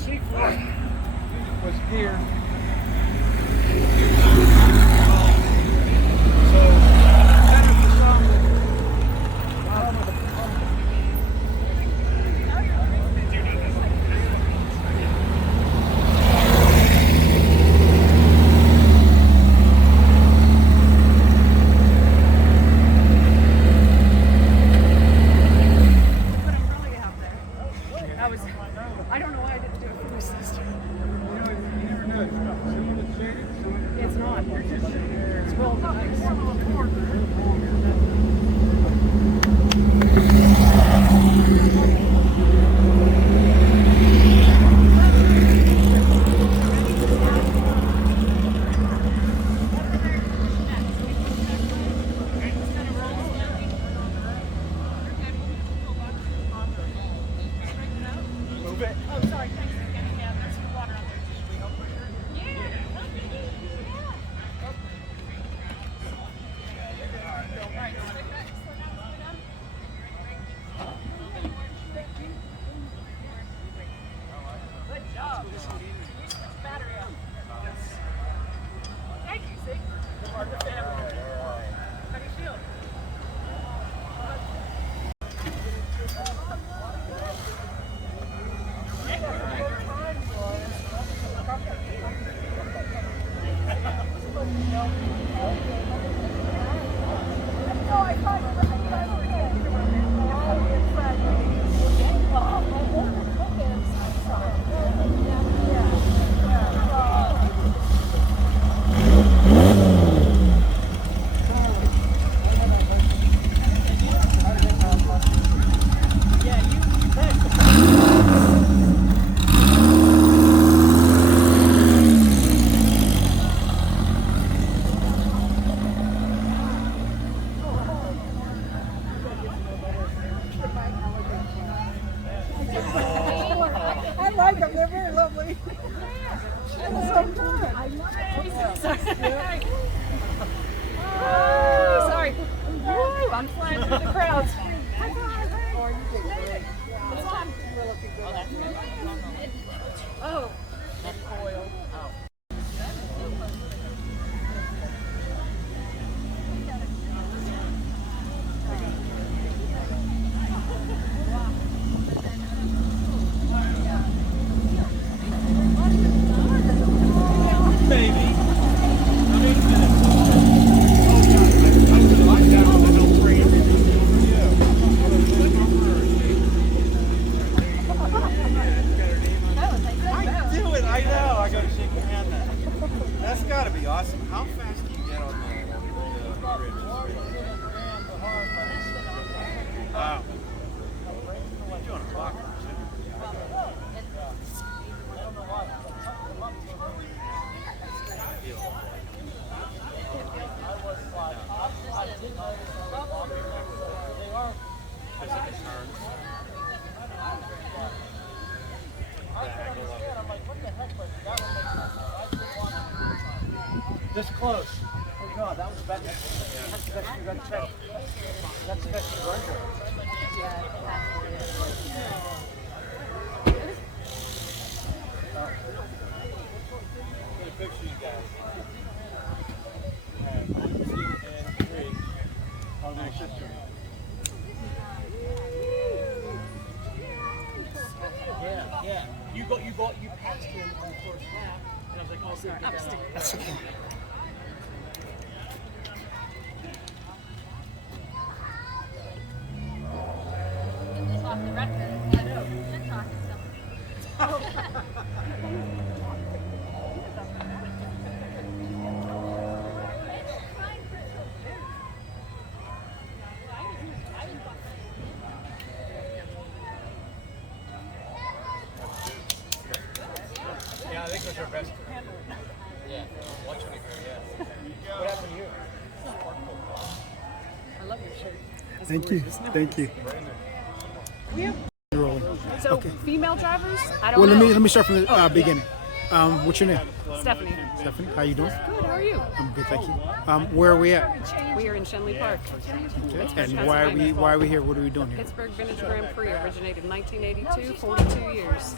seafloor was geared. So, kind of the song I don't know why I didn't do it for my sister. you never know. Some of it's shaded, some of It's not. It's rolled nice. Move it. Oh, sorry. Thanks for getting me out. There's some water on there. Yeah. Good job. You switched the battery on. Thank you, see? You're part of the family. How do you feel? I like them. They're very lovely. It's so good. I love it. Sorry. Oh, sorry. Woo, I'm flying through the crowds. Oh. Baby. I know. I got to shake your hand now. That's got to be awesome. How fast do you get on the bridge? Wow. You're doing a block, this close. Oh God, that was better. That's the best you got to check. That's the best you got to Get a picture, you guys. And 1, 2, and 3. Oh, my sister. Yeah. You passed him on the first lap, and I was like, oh, sorry. That's okay. Off the record. I know. You're talking Yeah, I think that's our best. Yeah, watching it here, yeah. What happened to you? I love your shirt. Thank you. Thank you. We have Rolling. so Okay. female drivers. I don't Well, know. let me start from the beginning. What's your name? Stephanie. Stephanie. How you doing? Good. How are you? I'm good, thank you. Where are we at? We are in Shenley Park. And why are we here? What are we doing here? Pittsburgh Vintage Grand Prix originated in 1982, 42 years.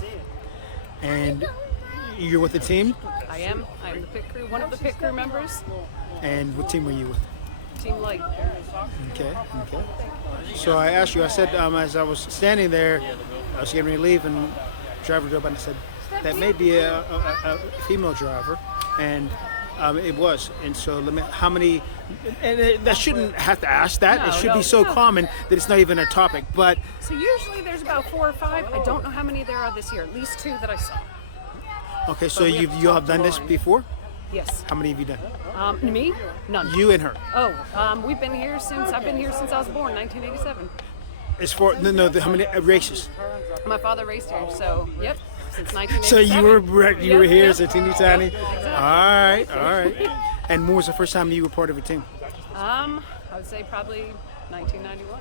And you're with the team? I am. I'm the pit crew, one of the pit crew members. And what team were you with? Team Light. Okay. So I asked you, I said, as I was standing there, I was getting ready to leave, and the driver drove by and I said, that may be a female driver. And it was. And so how many, and that shouldn't have to ask that. No, it should no, be so no. common that it's not even a topic. But So usually there's about 4 or 5. I don't know how many there are this year. At least 2 that I saw. okay, so we have to you all talk have to done this Lauren. before? Yes. How many have you done? Me? None. You and her. Oh, we've been here since I've been here since I was born, 1987. As for how many races? My father raced here, so yep, since 1987. So you were here as a teeny tiny. Exactly. All right. And when was the first time you were part of a team? I would say probably 1991.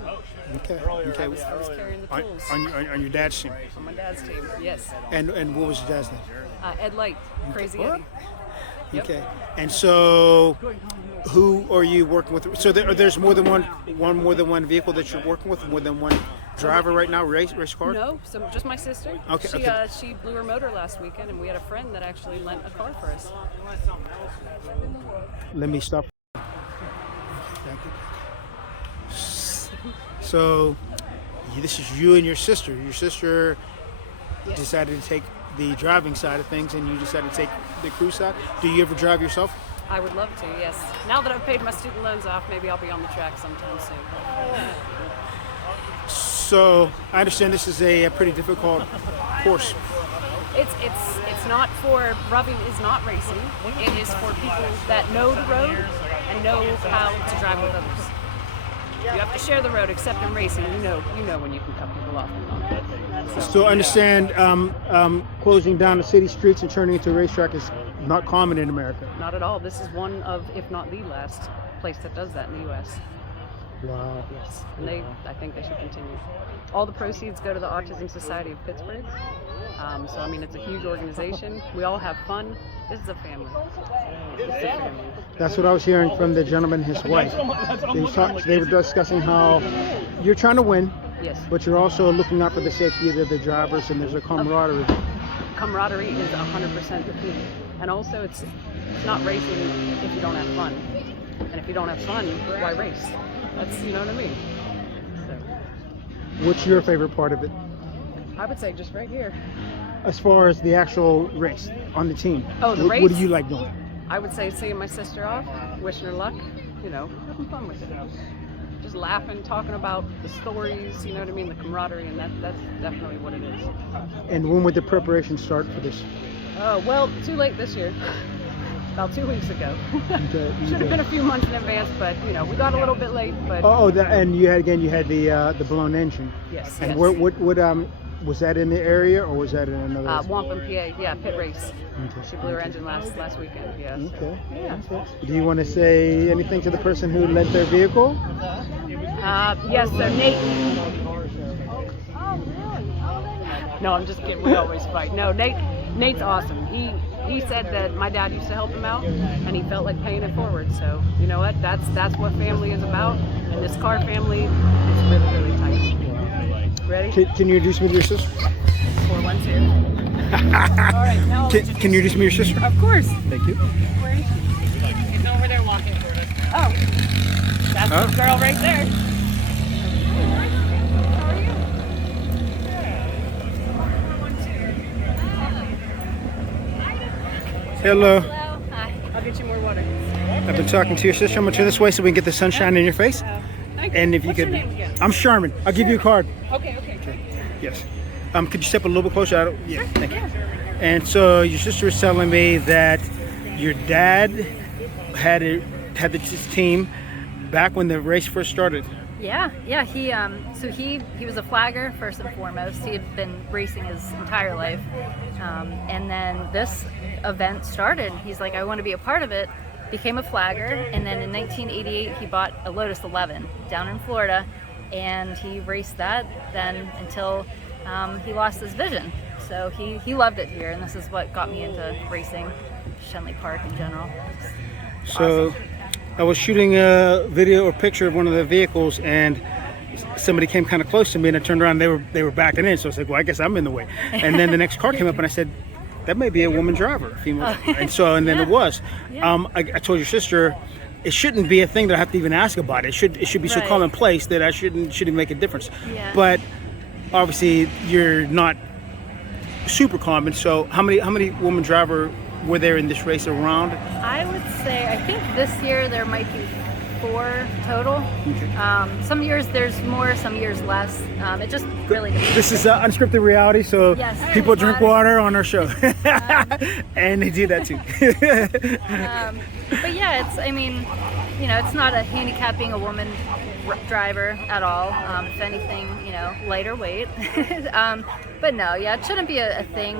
Okay. I was carrying the tools On your dad's team. on my dad's team. Yes. And what was your dad's name? Ed Light, Crazy Eddie. Yep. Okay. And so, who are you working with? So there's more than one vehicle that you're working with, more than one driver right now, race car? No, so just my sister. Okay, She blew her motor last weekend, and we had a friend that actually lent a car for us. Let me stop. So, this is you and your sister. Your sister Yes. decided to take the driving side of things, and you decided to take the crew side. Do you ever drive yourself? I would love to, yes. Now that I've paid my student loans off, maybe I'll be on the track sometime soon. So, I understand this is a pretty difficult course. It's not for rubbing is not racing. It is for people that know the road and know how to drive with others. You have to share the road, except in racing. You know when you can cut people off and not. So I understand closing down the city streets and turning into a racetrack is not common in America. Not at all. This is one of, if not the last place that does that in the U.S. Wow. Yes, and I think they should continue. All the proceeds go to the Autism Society of Pittsburgh. So I mean, it's a huge organization. We all have fun. This is a family. It's a family. That's what I was hearing from the gentleman and his wife. They were discussing how you're trying to win, Yes. but you're also looking out for the safety of the drivers, and there's a camaraderie. Camaraderie is 100% the key. And also, it's not racing if you don't have fun. And if you don't have fun, why race? That's, you know what I mean? So, What's your favorite part of it, I would say just right here. as far as the actual race on the team? Oh, the What race? do you like doing? I would say seeing my sister off, wishing her luck, having fun with it. Just laughing, talking about the stories, you know what I mean, the camaraderie, and that's definitely what it is. And when would the preparation start for this? Oh, well, too late this year. About 2 weeks ago. Okay. Should have been a few months in advance, but we got a little bit late. But And you had the blown engine. yes, And yes. what was that in the area, or was that in another? Wampum, PA, yeah, pit race. Okay. She blew her engine last weekend. Yeah. so, Okay. Yeah. Do you want to say anything to the person who led their vehicle? Yes, so Nate. No, I'm just kidding. We always fight. No, Nate's awesome. He said that my dad used to help him out, and he felt like paying it forward. So you know what? That's what family is about. And this car family is really, really tight. Ready? Can you introduce me to your sister? 412. All right, now. Can you introduce me to your sister? Of course. Thank you. Where is she? She's over there walking. Oh, that's the girl right there. How are you? Hello. Hi. I'll get you more water. I've been talking to your sister. I'm going to turn this way so we can get the sunshine in your face. Thank And if you What's could, your name again? I'm Sherman. I'll give you a card. Okay. Yes. Could you step a little bit closer? Yeah. Thank you. And so your sister was telling me that your dad had this team back when the race first started. Yeah. He was a flagger first and foremost. He had been racing his entire life, and then this event started. He's like, I want to be a part of it. Became a flagger, and then in 1988 he bought a Lotus 11 down in Florida, and he raced that then until he lost his vision. So he loved it here, and this is what got me into racing, Shenley Park in general. So I was shooting a video or picture of one of the vehicles, and somebody came kind of close to me, and I turned around, they were backing in. So I was like, well, I guess I'm in the way. And then the next car came up, and I said, that may be a woman driver, female. And then it was. I told your sister, it shouldn't be a thing that I have to even ask about. It should be so commonplace that I shouldn't make a difference. Yeah. But obviously, you're not super common. So how many woman driver were there in this race around? I would say, I think this year there might be 4 total. Some years there's more, some years less. It just really depends. This is unscripted reality, so Yes. people drink water on our show. And they do that too. But yeah, it's not a handicap being a woman driver at all. If anything, lighter weight. But no, yeah, it shouldn't be a thing.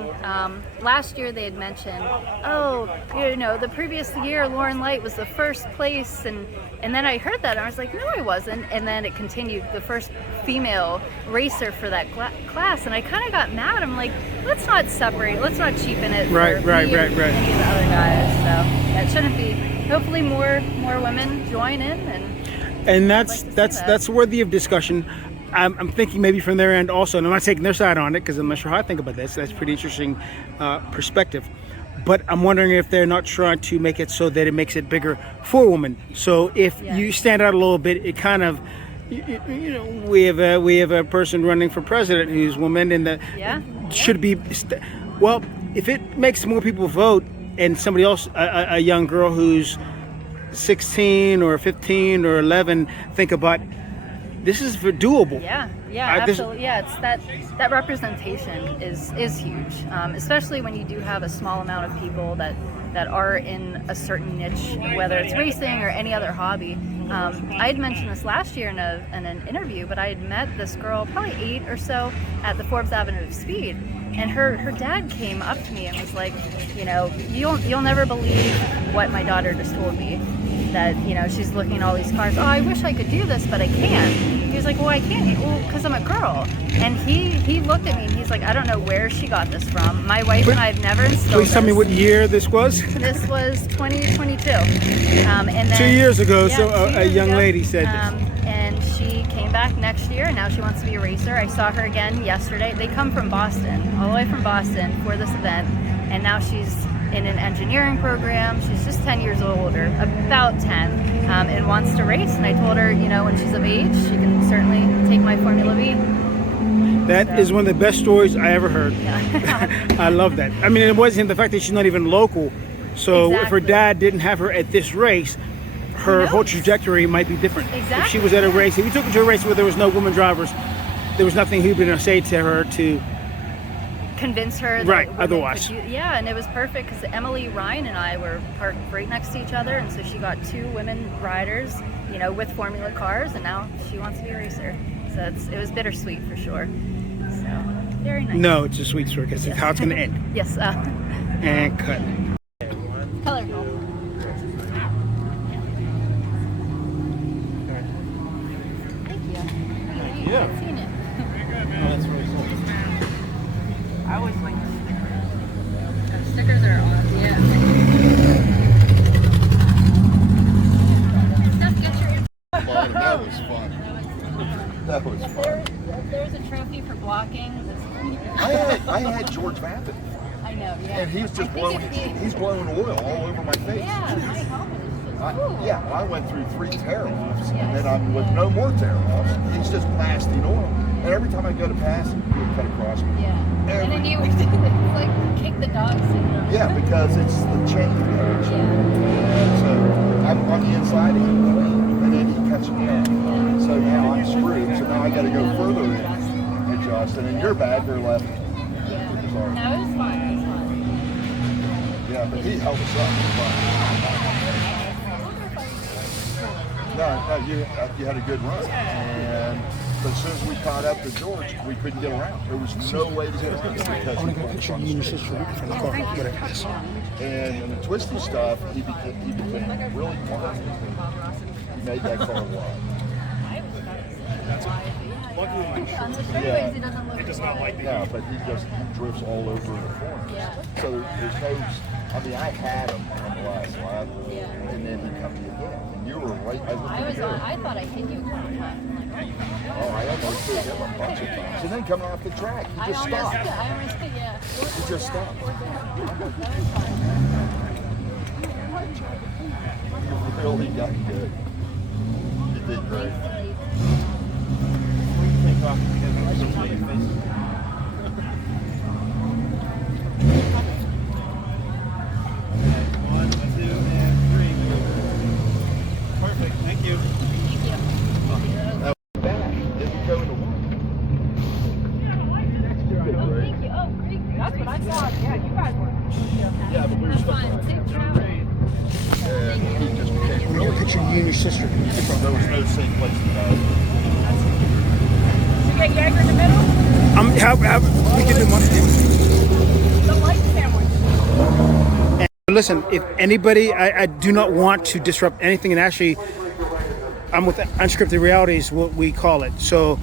Last year they had mentioned, the previous year Lauren Light was the first place, and then I heard that and I was like, no, I wasn't. And then it continued, the first female racer for that class, and I kind of got mad. I'm like, let's not separate, let's not cheapen it for Right. any of the other guys. So yeah, it shouldn't be. Hopefully more women join in, and that's worthy of discussion. I'm thinking maybe from their end also, and I'm not taking their side on it because I'm not sure how I think about this. That's pretty interesting perspective. But I'm wondering if they're not trying to make it so that it makes it bigger for women. So if you stand out a little bit, it kind of, we have a person running for president who's woman, and that should be. Well, if it makes more people vote, and somebody else, a young girl who's 16 or 15 or 11, think about, this is doable. Yeah, absolutely. It's that representation is huge, especially when you do have a small amount of people that are in a certain niche, whether it's racing or any other hobby. I had mentioned this last year in an interview, but I had met this girl, probably 8 or so, at the Forbes Avenue of Speed, and her dad came up to me and was like, you'll never believe what my daughter just told me. That she's looking at all these cars. Oh, I wish I could do this, but I can't. He was like, well, I can't. Well, because I'm a girl. And he looked at me and he's like, I don't know where she got this from. My wife and I have never instilled Please tell me what year this was. This was 2022. And then 2 years ago. So a young ago, lady said this. And she came back next year, and now she wants to be a racer. I saw her again yesterday. They come from Boston, all the way from Boston for this event, and now she's in an engineering program. She's just 10 years older, about 10, and wants to race. And I told her, when she's of age, she can certainly take my Formula V. That is one of the best stories I ever heard. Yeah. I love that. I mean, it wasn't the fact that she's not even local. So if her dad didn't have her at this race, her whole trajectory might be different. Exactly. If she was at a race, if we took her to a race where there was no women drivers, there was nothing he was going to say to her to convince her that otherwise and it was perfect because Emily, Ryan, and I were parked right next to each other, and so she got 2 women riders with Formula cars, and now she wants to be a racer. So it was bittersweet for sure. So very nice. No, it's a sweet story because it's how it's going to end. Yes. And cut. Colorful. Thank you. Yeah. Seen it. Oh, that's really cool. I always like the stickers. Stickers are awesome. Yeah. That was fun. That was fun. There's a trophy for blocking. I had George Vapid, I know, yeah. and he was just he's blowing oil all over my face. Yeah, my helmet is just cool. Well, I went through 3 tear-offs, and then I'm with no more tear-offs. He's just blasting oil. And every time I go to pass him, he would cut across me. Yeah. And then you would like kick the dog signal. Yeah, because it's the chain reaction. Yeah. So I'm on the inside, he's clean, and then he cuts me off. So now I'm screwed. So now I got to go further in, adjust, and then you're back or left. Yeah. Sorry. No, it was fun. It was fun. Yeah, but he held us up. No, you had a good run. But as soon as we caught up to George, we couldn't get around. There was no way to get around because I want to go picture you and your sister from the car. Whatever it is. And in the twisty stuff, he became really quiet. He made that car wild. On the straightaways, he doesn't look. Yeah, but he drifts all over the corner. Yeah. So there's no. I mean, I had him on the last lap, Yeah. and then he come again, and you were right. I thought I hit you a couple times. I'm like, Oh, I almost hit him a bunch of times, and then coming off the track, he just stopped. yeah. He just stopped. You really got good. You did great. One, two, and three. Perfect. Thank you. That was back. Didn't go to one. Thank you. Oh, great. That's what I thought. Yeah, you guys were. Yeah, but we were stuck Fun. behind. Safe travel. And he just became Really picture you and your sister. There was no safe place to go. You get Jaeger in the middle? We can do one. The light sandwich. Listen, if anybody, I do not want to disrupt anything, and actually, I'm with unscripted reality is what we call it. So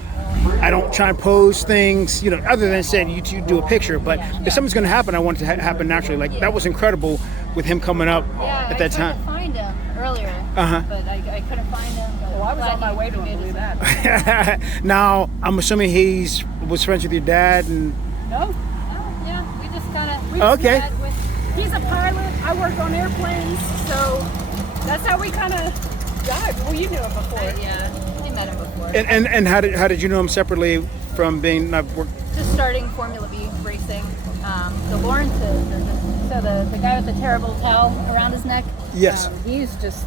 I don't try and pose things, other than saying you do a picture. But if something's going to happen, I want it to happen naturally. Like that was incredible with him coming up Yeah, at that time. I tried to find him earlier, Uh-huh. but I couldn't find him. Well, I was on my way to him, believe that. Now I'm assuming was friends with your dad, and No? Oh, yeah, we just kind of. Okay. He's a pilot. I work on airplanes, so that's how we kind of jive. Well, you knew him before. Yeah, I met him before. and how did you know him separately from being not work? Just starting Formula B racing. So Lawrence is the guy with the terrible towel around his neck. Yes. He's just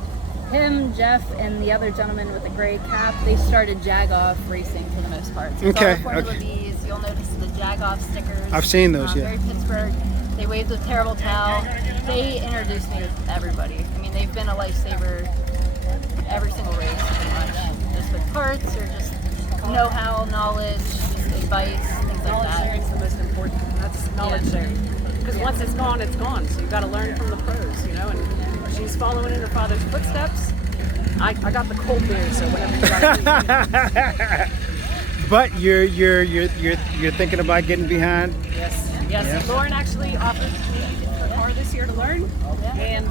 him, Jeff, and the other gentleman with the gray cap. They started Jag-Off racing for the most part. So Okay, it's all the Formula okay. Bs. You'll notice the Jag-Off stickers. I've seen those, yeah. Very Pittsburgh. They waved the terrible towel. They introduced me to everybody. I mean, they've been a lifesaver every single race, pretty much. Just with parts or just know-how, knowledge, just advice, things like Knowledge that. sharing is the most important. That's knowledge sharing. Because once it's gone, it's gone. So you got to learn from the pros, And she's following in her father's footsteps. I got the cold beer, so whenever you guys But you're thinking about getting behind. Yes. Yeah. Lauren actually offered me a car this year to learn, and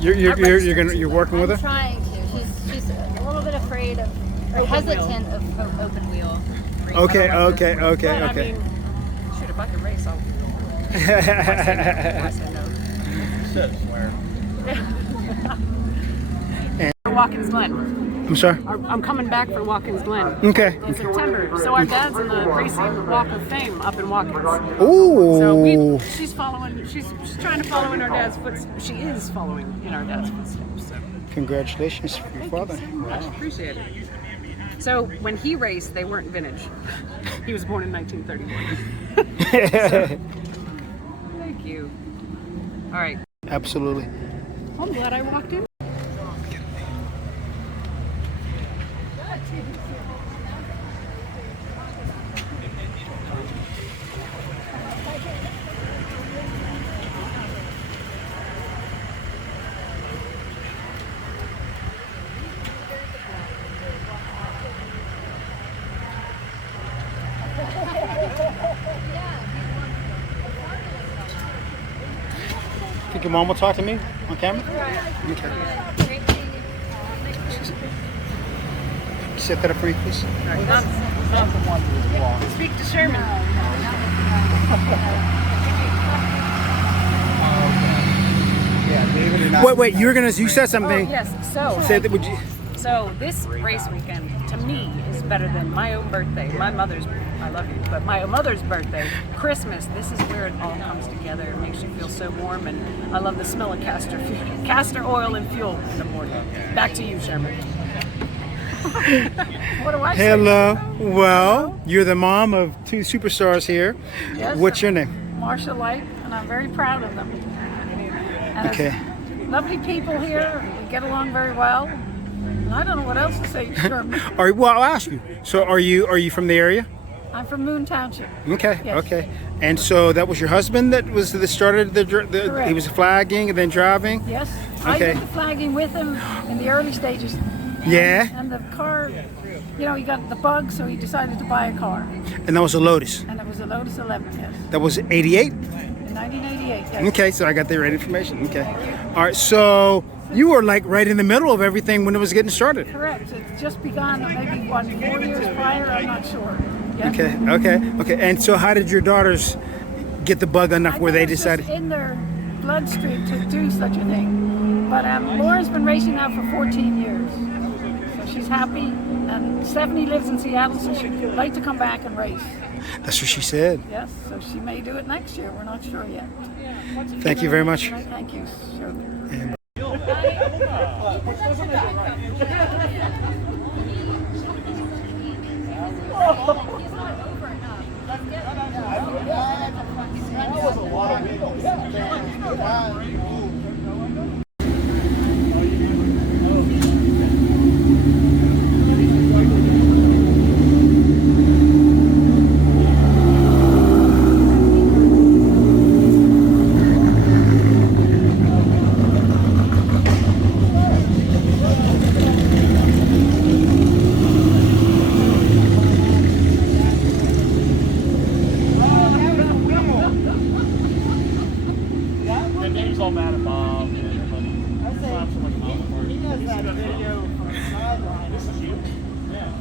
You're working with I'm her. trying to. She's a little bit afraid of, or Open hesitant of open wheel racing. Okay. but I mean, shoot, if I could race, I'll. I say no. Watkins Glen. I'm sorry. I'm coming back for Watkins Glen Okay. in September. So our dad's in the racing Walk of Fame up in Watkins. Ooh. So she's following. She's trying to follow in our dad's footsteps. She is following in our dad's footsteps. So. Congratulations, for your father. Much appreciated. So when he raced, they weren't vintage. He was born in 1931. So, thank you. All right. Absolutely. I'm glad I walked in. Think your mom will talk to me on camera? Okay. Set that up for you, please. Speak to Sherman. Wait. You said something. Oh, yes. So. Say that. Would you? So this race weekend to me is better than my own birthday, my mother's. I love you, but my mother's birthday, Christmas. This is where it all comes together. It makes you feel so warm, and I love the smell of castor oil and fuel in the morning. Back to you, Sherman. What do I say? Hello. Well, you're the mom of two superstars here. Yes, What's your name? Marsha Light, and I'm very proud of them. And Okay. it's lovely people here. We get along very well. And I don't know what else to say, Sherman. Well, I'll ask you. So, are you from the area? I'm from Moon Township. Okay. Yes. Okay. And so that was your husband that started the Correct. he was flagging and then driving. Yes. Okay. I did the flagging with him in the early stages. Yeah. And the car you know, he got the bug, so he decided to buy a car. And that was a Lotus. And it was a Lotus 11, yes. That was 88? In 1988, yes. Okay, so I got the right information. Okay. All right, so you were like right in the middle of everything when it was getting started. Correct. It's just begun, maybe 4 years prior, I'm not sure. Yep. Okay. And so how did your daughters get the bug enough where they It's just decided? in their bloodstream to do such a thing. But Lauren's been racing now for 14 years. So she's happy. And Stephanie lives in Seattle, so she'd like to come back and race. That's what she said. Yes, so she may do it next year. We're not sure yet. Thank you very much. Thank you, Shirley. And The name's all bad above. He does that video from the sideline. This is you? Yeah.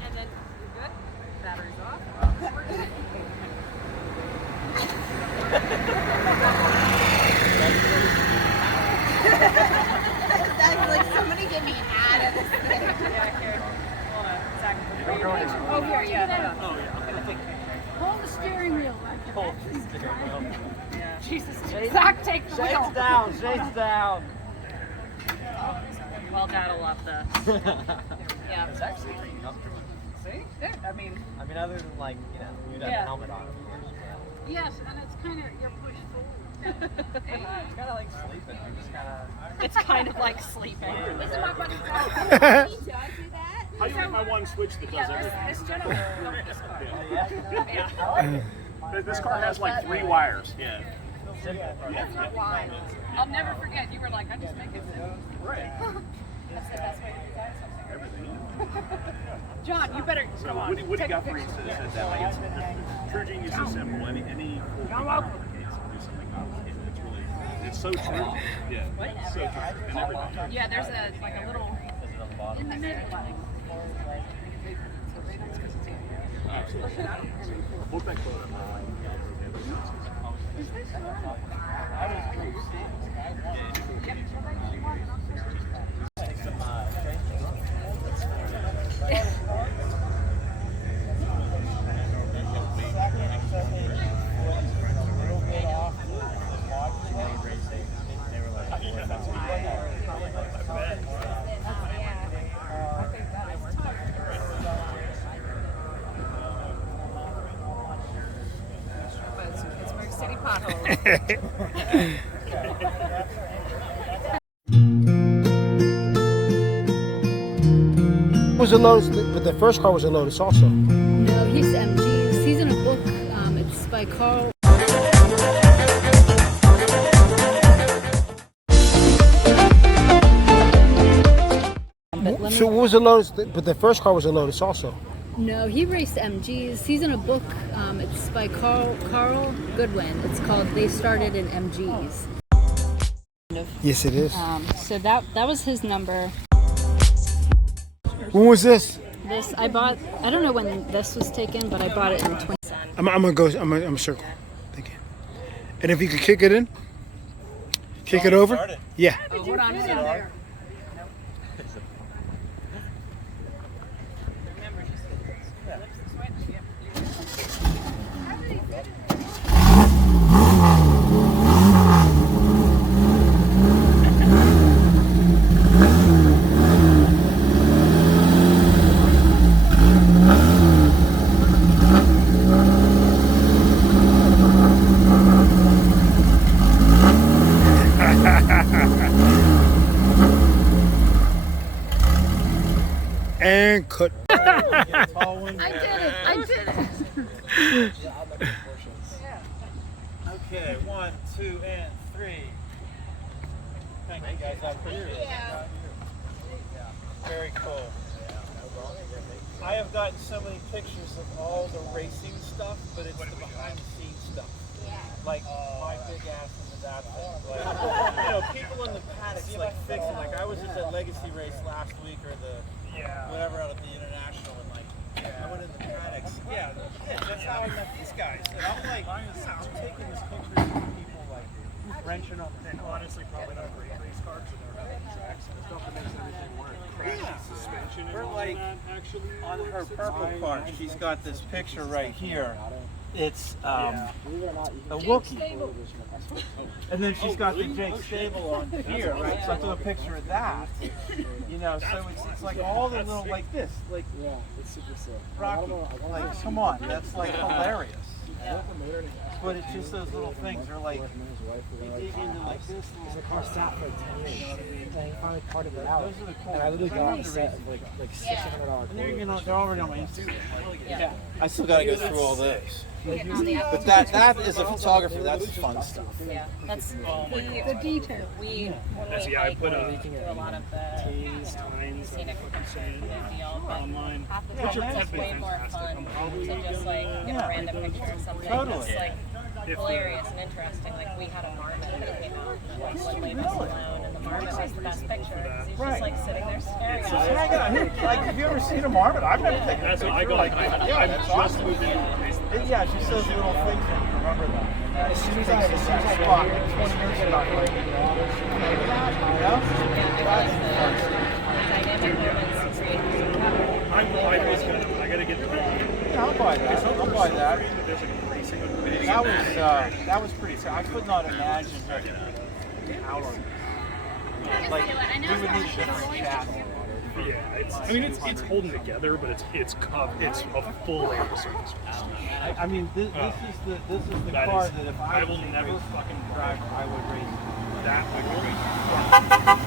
And then you're good. Battery's off. That's like somebody give me an ad of this thing. Oh, here, yeah. Hold the steering wheel. Jesus. Zach, take the Shade's wheel. down. Shade's down. Well, that'll love the. Yeah. It's actually pretty comfortable. See? There. I mean, other than like, you'd have Yeah. a helmet on, of course. Yes, and it's kind of, you're pushed forward. It's kind of like sleeping. You just kind of. it's kind of like sleeping. This is my buddy. Did I do that? How do you like my one switch that does everything? This gentleman built this car. This car has like 3 wires. Yeah. I'll never forget. You were like, I just make it simple. Right. That's the best way to design something. Everything. John, you better So come on. what do you take got a for you picture. that that like it's True Genius is simple. Any full case do something complicated. It's really it's so true. Yeah. It's so true. And everything. Yeah, there's a little in the middle. Absolutely. Hold that quote up. Pittsburgh City potholes. was a Lotus, but the first car was a Lotus also. No, he's MGs. He's in a book. It's by Carl. So what was a Lotus, but the first car was a Lotus also. No, he raced MGs. He's in a book. It's by Carl Goodwin. It's called They Started in MGs. Yes, it is. So that was his number. When was this? This I bought. I don't know when this was taken, but I bought it in 20. I'm gonna circle. Thank you. And if you could kick it in, kick it over. Yeah. Oh, hold on. There. And cut. I did it. Okay, 1, 2, and 3. Thank you guys. I appreciate it. Very cool. I have gotten so many pictures of all the racing stuff, but it's the behind the scenes stuff. Like my big ass into that thing. Like, you know, people in the paddocks like fixing. Like I was just at Legacy race last week or the whatever out at the International, and like I went in the paddocks. Yeah, that's how I met these guys. And I'm like, I'm taking this picture of people like wrenching up. And honestly, probably not a great race car because they're having tracks and stuff that makes everything work. Suspension and We're all like that actually. on her purple car. She's got this picture right here. It's a Wookiee. And then she's got the Jake Stable on here, right? So I took a picture of that. You know, so it's like all the little like this, like It's super sick. Rocky. Like, come on, that's like hilarious. But it's just those little things. They're like, they dig into like this. The car sat for like 10 years. And he finally parted it out. Those are the cool. And I literally got on set of like $600 And they're already on my Instagram. Yeah. I still gotta go through all those. Yeah. But that is a photographer. That's fun stuff. Yeah, that's The detail. we I put do a lot of the T's, times, scenic pictures and deal, but online. it's just way more fun to just like get a random picture of something that's like hilarious and interesting. Like we had a marmot that came out when Leave Us Alone, and the marmot was the best picture because he's just like sitting there staring Just at hanging out here. Like, have you ever seen a marmot? I've never taken a That's what picture. I go like. I've just moved in. Yeah, it's just those little things that you remember that. As soon as I spot, like 20 years ago, I'm like, you know? dynamic moments created. I gotta get. Yeah, I'll buy that. I'll buy that. There's like a racing. That was pretty. I could not imagine like out on. Like we would need a different chassis. Yeah, it's holding together, but it's a full layer of surface. I mean, this is the That car is- that if I I will was never fucking driver, I would race. That I will race.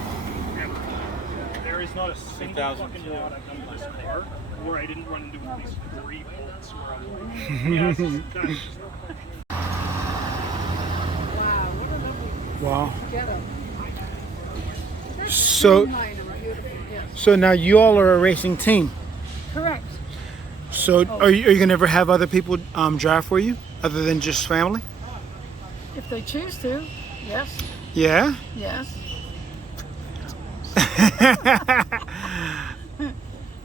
There is not a single 2002. fucking route I've done with this car where I didn't run into at least 3 bolts where I'm like, yeah, that's just Wow. Ghetto. So, Mine are beautiful, yes. so now you all are a racing team. Correct. So are you gonna ever have other people drive for you other than just family? If they choose to, yes, Yeah. yes.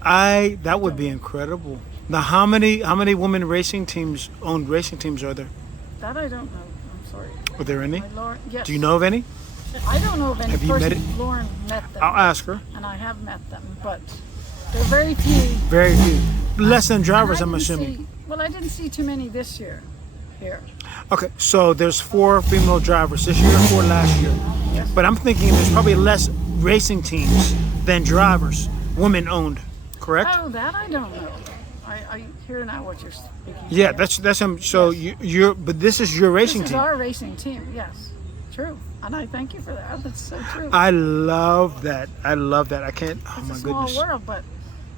That would be incredible. Now, how many women racing teams, owned racing teams, are there? That I don't know. I'm sorry. Are there any? My Lauren, yes. Do you know of any? I don't know of any Have you met person. it? Lauren met them, I'll ask her. and I have met them, but they're very few. Very few. Less than And drivers, I I'm didn't assuming. see- well, I didn't see too many this year here. Okay, so there's 4 female drivers this year, 4 last year. But I'm thinking there's probably less racing teams than drivers, women owned. Correct? Oh, that I don't know. I hear now what you're speaking. Yeah, to. that's so you're but this is your racing This is team. our racing team. Yes, true. And I thank you for that. That's so true. I love that. I love that. I can't. Oh It's my a small goodness. world, but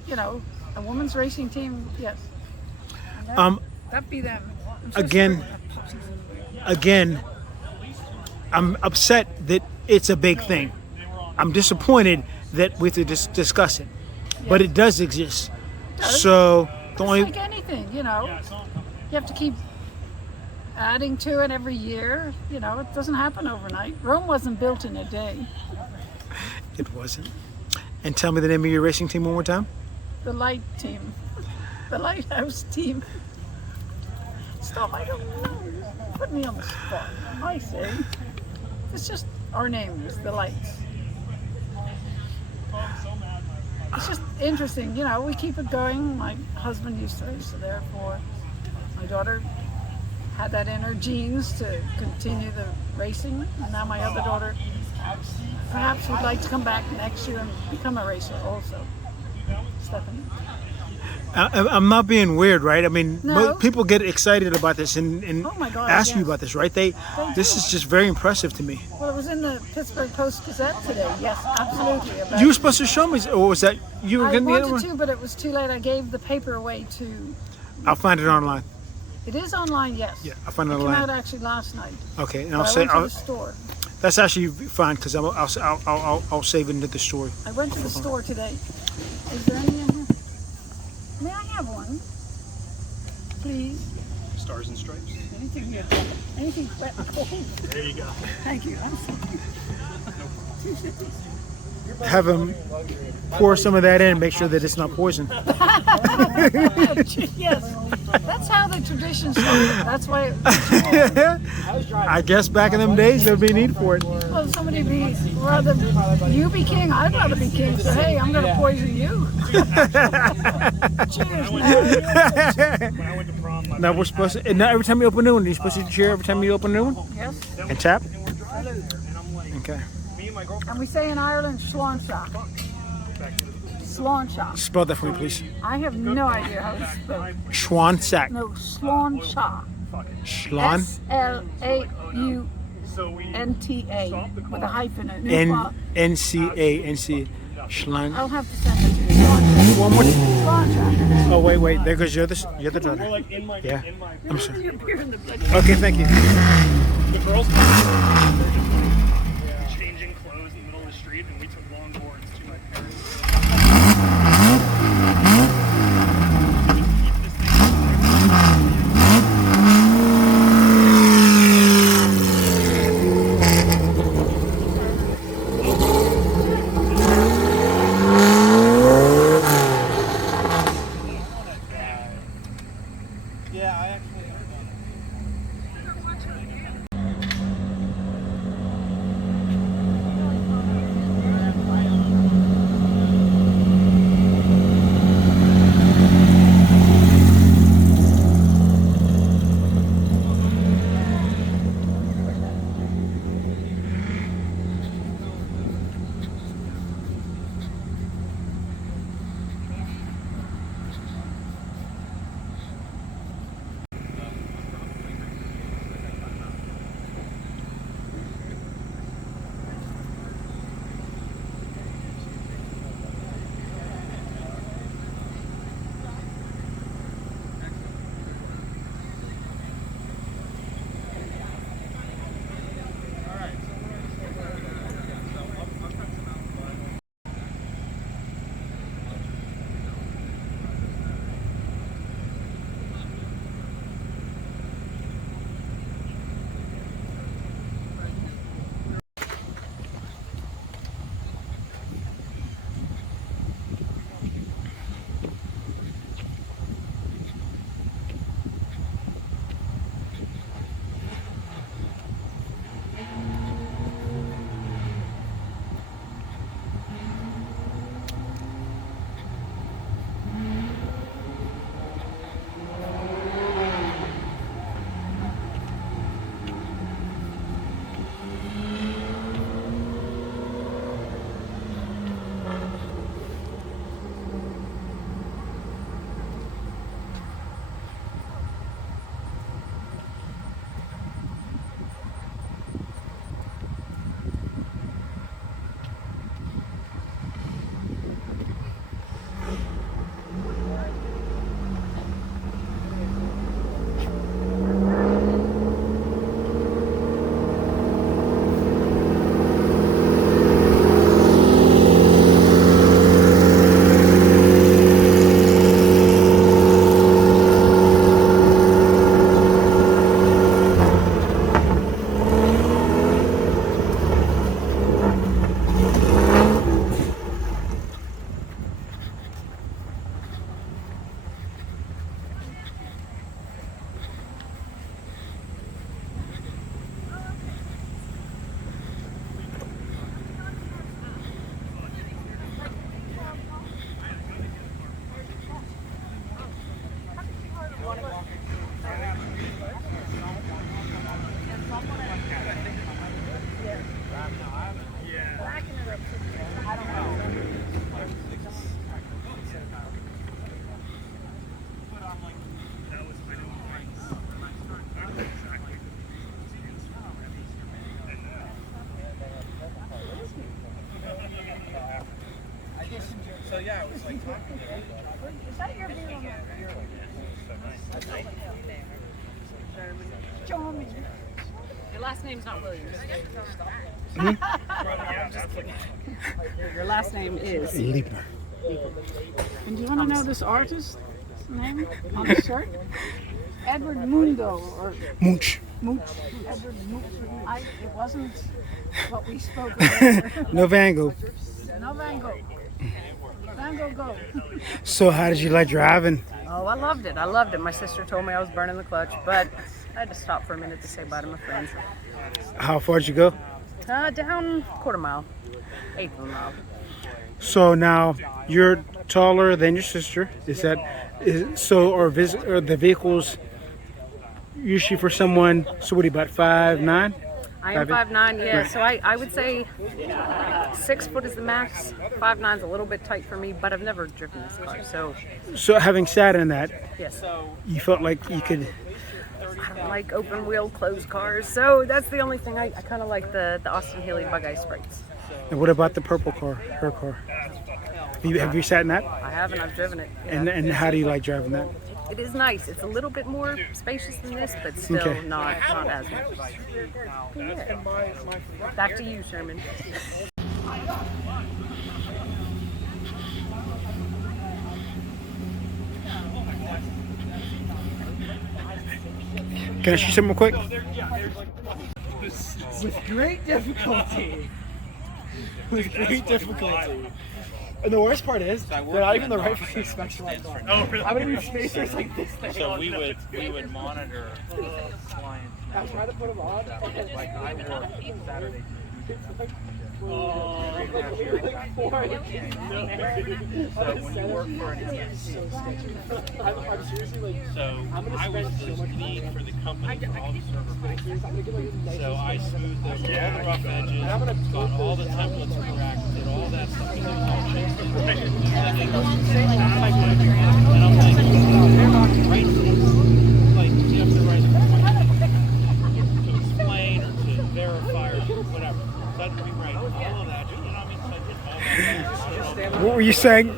you know, a woman's racing team. Yes. That'd be them. Again, I'm upset that it's a big thing. I'm disappointed that we have to discuss it, but it does exist. So the It's only like anything, you know. You have to keep adding to it every year. You know, it doesn't happen overnight. Rome wasn't built in a day. it wasn't. And tell me the name of your racing team one more time. The light team, the lighthouse team. Stop! I don't know. Put me on the spot. I say, it's just our names, the lights. It's just interesting, you know. We keep it going. My husband used to race, so therefore, my daughter had that in her genes to continue the racing. And now my other daughter perhaps would like to come back next year and become a racer also. Stephanie. I'm not being weird, right? I mean, No. people get excited about this and Oh my God, ask you yes. about this, right? This do. is just very impressive to me. Well, it was in the Pittsburgh Post-Gazette today. Yes, absolutely. About You were supposed to show me, or was that you were I getting the other wanted one? to, but it was too late. I gave the paper away to. I'll find it online. It is online, yes. Yeah, I'll find it It came out online. actually last night. Okay, and But I'll I say went to I'll, the store. That's actually fine because I'll save it into the story. I went to the store today. Is there any in here? May I have one? Please? Stars and stripes. Anything here? Anything wet and cold? There you go. Thank you. I'm sorry. Have them pour some of that in. Make sure that it's not poison. Yes. That's how the tradition started. That's why. I guess back in them days there'd be a need for it. Well, somebody be rather you be king. I'd rather be king. So hey, I'm going to poison you. Cheers. When I went to prom, my Now we're supposed to. Now every time you open a new one, you're supposed to cheer every time you open a new one Yes. and tap. and I'm like, Okay. me and my girlfriend And we say in Ireland, Sláinte. Sláinte. Spell that for me, please. I have no idea how it's spelled. Schwansack. No, Sláinte. Schlan. SlauntA with a hyphen in it. N-C-A-N-C. Schlan. I'll have to send it to you. Sláinte. One more. Sláinte. Oh wait. There goes your other we're daughter. like in my Yeah. in my I'm sorry. Your beer in the blood. Okay, thank you. the girls changing clothes in the middle of the street, and we took longboards to my parents. Yeah, I actually. So yeah, it was like talking to them. Is that your beer on that? Charming. Your last name's not Williams. Hmm? I'm just kidding. Your last name is Liebner. And do you want to know this artist's name on the shirt? Edward Mundo or Munch. Mooch. Edward Mooch. It wasn't what we spoke about. No Van Gogh. No Van Gogh. Van Gogh go. So how did you like driving? Oh, I loved it. I loved it. My sister told me I was burning the clutch, but I had to stop for a minute to say bye to my friends. How far did you go? Down quarter mile, eighth of a mile. So now you're taller than your sister. Or the vehicles usually for someone? So what are you, about 5'9"? I am 5'9", yeah. Right. So I would say 6 foot is the max. 5'9" is a little bit tight for me, but I've never driven this car, so So having sat in that, yes. you felt like you could. I don't like open wheel closed cars, so that's the only thing. I kind of like the Austin Healey Bug-Eye Sprites. And what about the purple car, her car? Have you sat in that? I haven't. I've driven it. Yeah. And how do you like driving that? It is nice. It's a little bit more spacious than this, but still Okay. not as much. Yeah. Back to you, Sherman. Can I shoot something real quick? With great difficulty. With great difficulty. And the worst part is, they're not even the right fucking specialized on. Oh, really? I'm gonna be spacers like this thing. So we would monitor clients. I try to put them on. Like I work Saturday. So when you work for an MSP, I'm seriously like, so I'm gonna I was spend so just much lead time. for the company for all the server places. I'm gonna get like a nice. So I smoothed over all the rough edges, got all the templates correct, did all that stuff because it was all changed. And I'm like, right, like you have to write to explain or to verify or whatever. So I had to rewrite all of that. You know what I mean? So I did all that. What were you saying?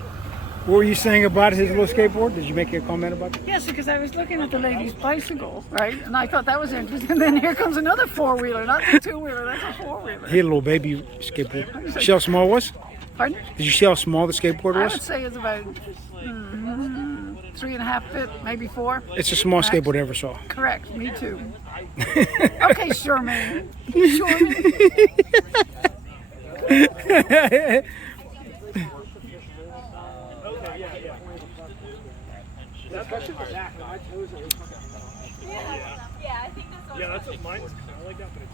What were you saying about his little skateboard? Did you make a comment about it? Yes, because I was looking at the lady's bicycle, right? And I thought that was interesting. And then here comes another four-wheeler, not the two-wheeler, that's a four-wheeler. He had a little baby skateboard. See how small it was? Pardon? Did you see how small the skateboard I would was? say it's about 3.5 feet, maybe 4. It's the smallest skateboard I ever saw. Correct, me too. Okay, Sherman. Sherman. Especially the back, my toes are Yeah, I think that's all. Yeah, that's what mine's kind of like that, but it's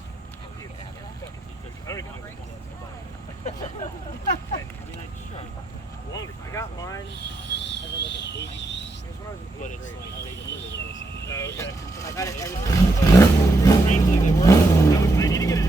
I don't even know. Longer. I got mine as like a baby. It was when I was in But 8th it's grade. like baby little. Okay. I got it ever Strangely, they work. I need to get it.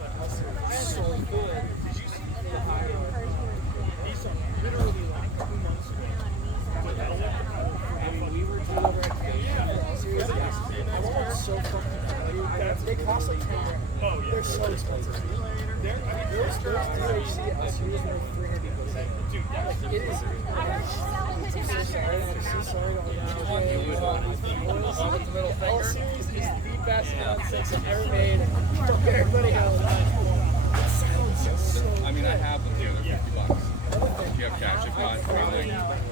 my hustle is so good. These are literally like 2 months ago. I mean, we were dealing over at Series X. I want so fucking bad. They cost like $10,000. Oh, yeah. They're so expensive. Those DHC SUVs are $300. Dude, like, it is. I'm so sorry. I'm so sorry. The L Series is the best nonsense I've ever made. Everybody else. It sounds so I mean, I have them here. They're $50. If you have cash, if not, I mean, like,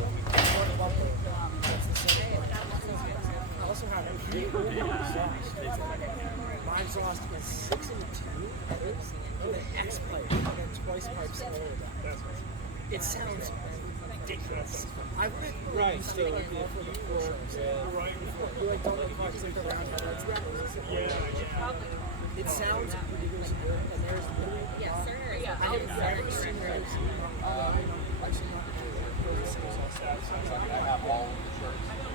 I also have mine's lost in 6 and 2 others, and an X pipe, and then twice pipe similar to that. It sounds ridiculous. I've been right, so like for the forums, you like don't like cars like around heads that. Yeah. It sounds ridiculously good, and there's literally I have never seen those.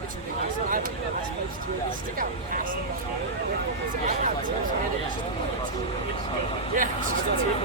It's ridiculous. I think the last pipes too, they stick out past the bottom. Yeah, it's just a tip.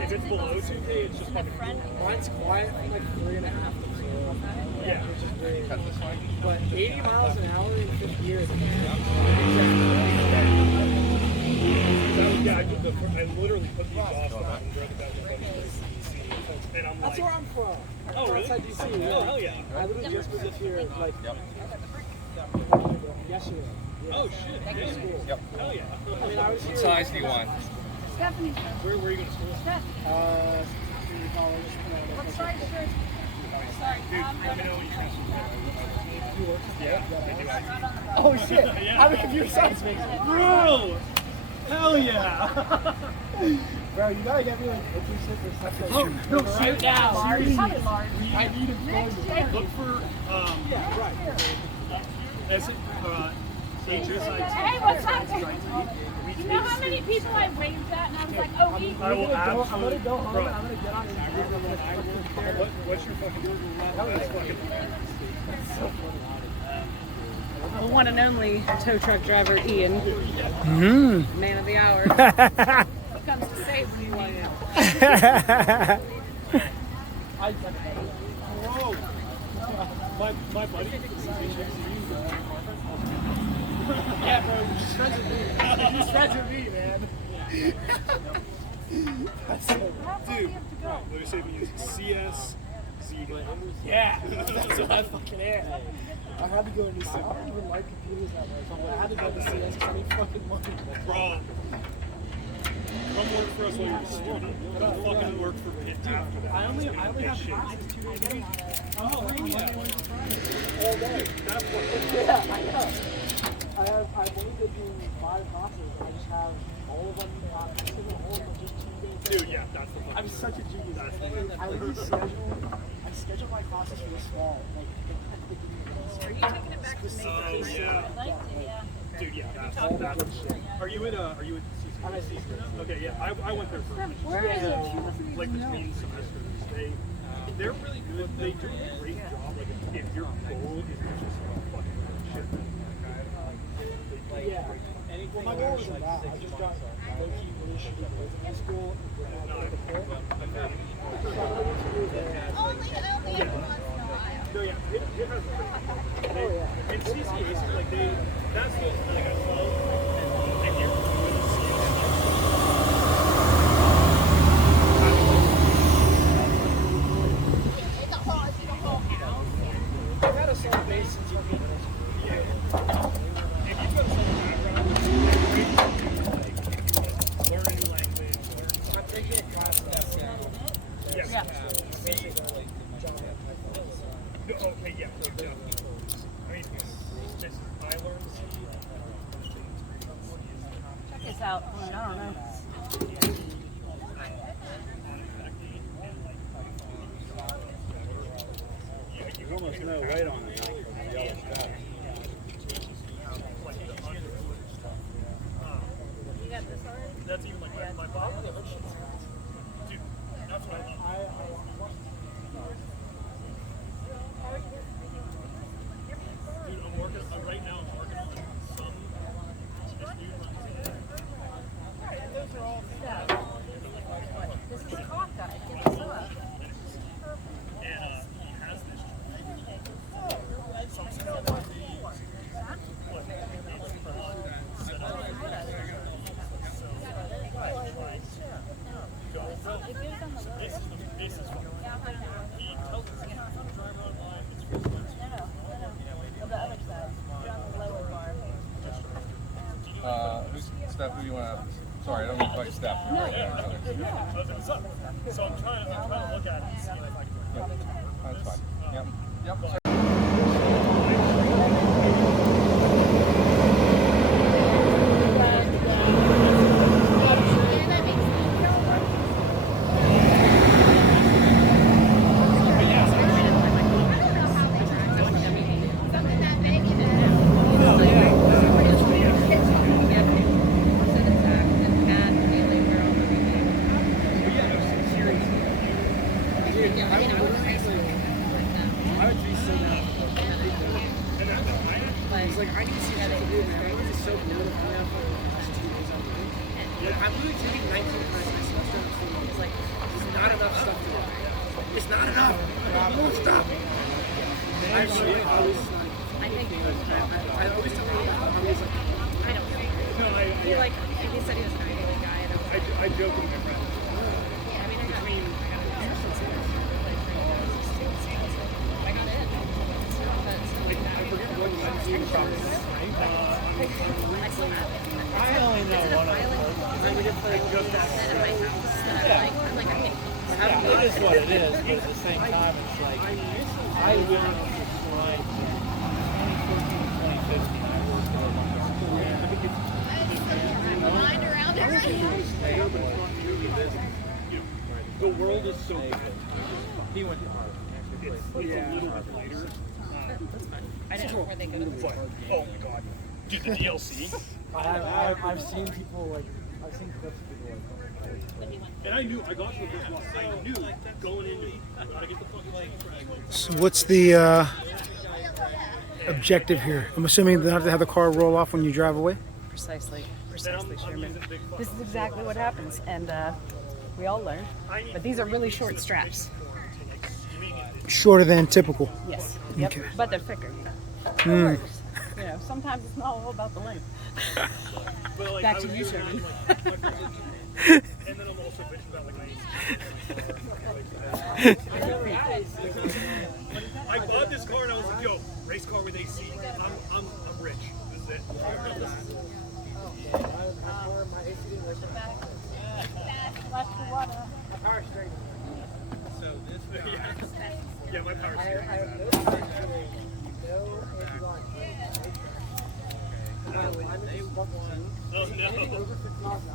If it's below 2K, it's just fucking cool. Mine's quiet from like 3.5 to 0. Yeah, which is great. But 80 miles an hour in 5th gear is I literally put these off and drove it back to and I'm that's like, where I'm from. Oh, really? Outside DC. Oh, hell yeah. I literally just moved here like yesterday. Yeah. Oh, shit. Yeah. Yep. Hell yeah. I mean, I was here. What size do you want? Stephanie. Where are you going to school? Steph. What size shirt? Sorry. Dude, let me know when you Yeah. Oh shit! Yeah. I'm a computer science major. Bro! Hell yeah! Bro, you gotta get me like open shit or something. Oh, no, right now. Large. Probably large. I need a phone. Look for, yeah, right. HSI. Hey, what's up? You know how many people I waved at and I was like, oh, I will absolutely. I'm gonna go home and I'm gonna get on What's your fucking The one and only tow truck driver, Ian. Man of the hour. He comes to save when you want him. Whoa! My buddy. Yeah, bro, he's friends with me. He's friends with me, man. Dude, let me say we use CS. Yeah, that's what I fucking am. I had to go into CS. I don't even like computers that much, but I had to go to CS because I need fucking money. Bro, come work for us while you're a student. Come fucking work for Pitt after that. I only have classes 2 days a week. Oh, yeah. All day. Yeah, I know. I've only been doing 5 classes. I just have all of them. Just 2 days. Dude, yeah, that's the fucking. I'm such a genius. That's the I schedule my classes really small. Like, Are you taking it back to me? Oh, yeah. I'd like to, yeah. Dude, yeah, that's shit. Are you at CC? I'm at CC. Okay, yeah, I went there for Where is it? like between semesters. They're really good. They do a great job. Like if your goal is to just fucking shit. Yeah. Well, my goal isn't that. I just got low-key really shitty grades in high school. No, yeah, it has and CCAs, like that's the like I love, and you're this out. I don't know. You almost know right on the yellow stuff. You got this already? That's even like my bottle. Dude, that's what I love. Dude, right now I'm working on some. This dude runs it. Those are all this is CapCut. Get this up. And he has this. Some stuff like these. Who's Steph? Who do you want to? Sorry, I don't mean to like Steph. So I'm trying to look at it and see if I can. That's fine. Yep. Yep. I joke with my friends. I only know one of it is what it is, but at the same time, it's like, I learned from like 2014, 2015, I worked The world is so big. He went to Harvard. It's a little bit later. I don't know where they go to. But, oh my god. Dude, the DLC. I've seen people like, I've seen clips of people like, And I knew, I got to the first one. I knew going into gotta get the fucking like. So what's the objective here? I'm assuming they have to have the car roll off when you drive away? Precisely, Sherman. This is exactly what happens, and we all learn. But these are really short straps. Shorter than typical. Yes. Yep. Okay. But they're thicker. Mm. You know, sometimes it's not all about the length. Like, Back to you, Sherman. And then I'm also bitching about like I bought this car and I was like, yo, race car with AC. I'm rich. This is it. Yeah, my power steering. Oh no.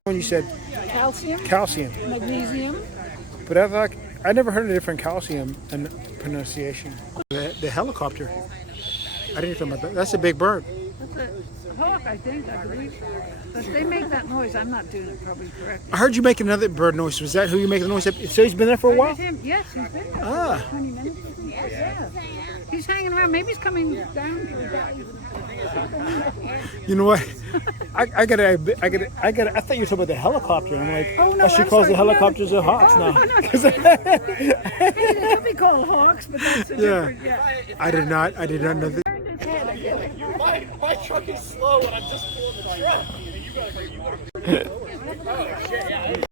When you said Calcium, magnesium. but I never heard a different calcium and pronunciation. The helicopter. I didn't think about that. That's a big bird. That's a hawk, I believe. But they make that noise. I'm not doing it probably correctly. I heard you make another bird noise. Was that who you make the noise? So he's been there for a while? Yes, he's been there Ah. for 20 minutes. Yeah. He's hanging around. Maybe he's coming down to the dock. You know what? I thought you were talking about the helicopter. I'm like, Oh, no, she I'm calls the sorry. helicopters the hawks Oh, now. no. They could be called hawks, but that's a different, yeah. I did not know that. my truck is slow and I'm just pulling the truck.